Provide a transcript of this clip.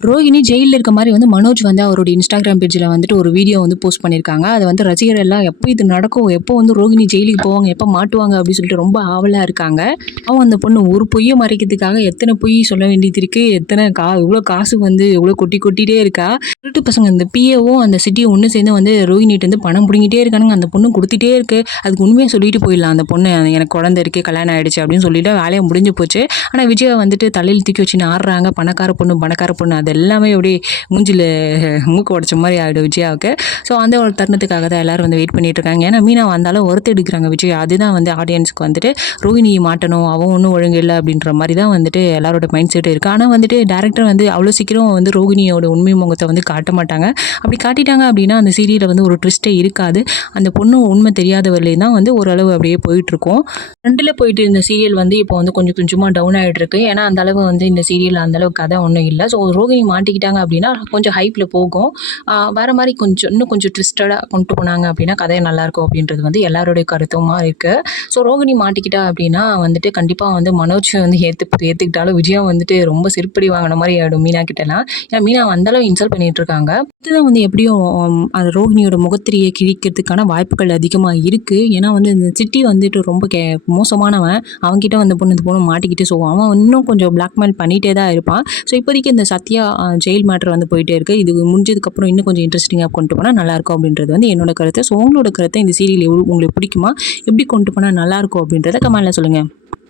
ரோகிணி ஜெயிலில் இருக்க மாதிரி வந்து மனோஜ் வந்து அவருடைய இன்ஸ்டாகிராம் பேஜில் வந்துட்டு ஒரு வீடியோ வந்து போஸ்ட் பண்ணியிருக்காங்க அதை வந்து ரசிகர் எல்லாம் எப்போ இது நடக்கும் எப்போ வந்து ரோகிணி ஜெயிலுக்கு போவாங்க எப்போ மாட்டுவாங்க அப்படின்னு சொல்லிட்டு ரொம்ப ஆவலாக இருக்காங்க. அவன் அந்த பொண்ணு ஒரு பொய்யை மறைக்கிறதுக்காக எத்தனை பொய் சொல்ல வேண்டியது இருக்குது எத்தனை கா இவ்வளோ காசு வந்து இவ்வளோ கொட்டி கொட்டிகிட்டே இருக்கா? திருட்டு பசங்க இந்த பிஏவும் அந்த சிட்டியும் ஒன்று சேர்ந்து வந்து ரோஹினிட்டு வந்து பணம் பிடிங்கிட்டே இருக்கானுங்க. அந்த பொண்ணு கொடுத்துட்டே இருக்கு. அதுக்கு உண்மையாக சொல்லிட்டு போயிடலாம். அந்த பொண்ணு எனக்கு குழந்தை இருக்குது கல்யாணம் ஆயிடுச்சு அப்படின்னு சொல்லிட்டு வேலையை முடிஞ்சு போச்சு. ஆனால் விஜய் வந்துட்டு தலையில் தூக்கி வச்சுன்னு ஆடுறாங்க. பணக்கார பொண்ணு பணக்கார பொண்ணு. அது எல்லாமே அப்படியே மூஞ்சில் மூக்கு உடச்ச மாதிரி ஆகிடும் விஜயாவுக்கு. ஸோ அந்த ஒரு தருணத்துக்காக தான் எல்லாரும் வந்து வெயிட் பண்ணிட்டு இருக்காங்க. ஏன்னா மீனா வந்தாலும் ஒருத்தர் எடுக்கிறாங்க விஜய். அதுதான் வந்து ஆடியன்ஸுக்கு வந்துட்டு ரோஹிணி மாட்டணும் அவன் ஒன்றும் ஒழுங்கு இல்லை அப்படின்ற மாதிரி தான் வந்துட்டு எல்லாரோட மைண்ட் செட் இருக்குது ஆனால் வந்துட்டு டேரக்டர் வந்து அவ்வளோ சீக்கிரம் வந்து ரோகிணியோட உண்மை முகத்தை வந்து காட்ட மாட்டாங்க. அப்படி காட்டிட்டாங்க அப்படின்னா அந்த சீரியலில் வந்து ஒரு ட்விஸ்ட்டே இருக்காது. அந்த பொண்ணு உண்மை தெரியாதவர்களே தான் வந்து ஓரளவு அப்படியே போயிட்டுருக்கோம். ரெண்டில் போயிட்டு இருந்த சீரியல் வந்து இப்போ வந்து கொஞ்சம் கொஞ்சமாக டவுன் ஆகிட்டு இருக்கு ஏன்னா அந்த அளவு வந்து இந்த சீரியல் அந்த அளவு கதை ஒன்றும் இல்லை. ஸோ ரோகிணி மாட்டிக்கிட்டாங்க அப்படின்னா கொஞ்சம் ஹைப்பில் போகும். வேறு மாதிரி கொஞ்சம் இன்னும் கொஞ்சம் ட்விஸ்டடாக கொண்டு போனாங்க அப்படின்னா கதை நல்லாயிருக்கும் அப்படின்றது வந்து எல்லாருடைய கருத்துமாக இருக்குது ஸோ ரோகிணி மாட்டிக்கிட்டா அப்படின்னா வந்துட்டு கண்டிப்பாக வந்து மனோஜ் வந்து ஏற்று ஏற்றுக்கிட்டாலும் விஜயம் வந்துட்டு ரொம்ப சிற்படி வாங்கின மாதிரி ஆகிடும் மீனா கிட்டலாம் ஏன்னா மீனா அந்தளவு இன்சல்ட் பண்ணிகிட்டு இருக்காங்க. இதுதான் வந்து எப்படியும் அந்த ரோகிணியோட முகத்திரியை கிழிக்கிறதுக்கான வாய்ப்புகள் அதிகமாக இருக்குது ஏன்னா வந்து இந்த சிட்டி வந்துட்டு ரொம்ப கே மோசமானவன். அவன்கிட்ட வந்து பொண்ணு இந்த பொண்ணு மாட்டிக்கிட்டு ஸோ அவன் இன்னும் கொஞ்சம் பிளாக்மெயில் பண்ணிகிட்டே தான் இருப்பான். ஸோ இப்போதைக்கு இந்த சத்யா ஜெயில் மேட்ரு வந்து போயிட்டே இருக்கு. இது முடிஞ்சதுக்கப்புறம் இன்னும் கொஞ்சம் இன்ட்ரெஸ்டிங்காக கொண்டு போனால் நல்லாயிருக்கும் அப்படின்றது வந்து என்னோட கருத்து. ஸோ உங்களோட கருத்தை இந்த சீரியல் எவ்வளோ உங்களுக்கு பிடிக்குமா? எப்படி கொண்டு போனால் நல்லாயிருக்கும் அப்படின்றத கமெண்ட்டில் சொல்லுங்கள்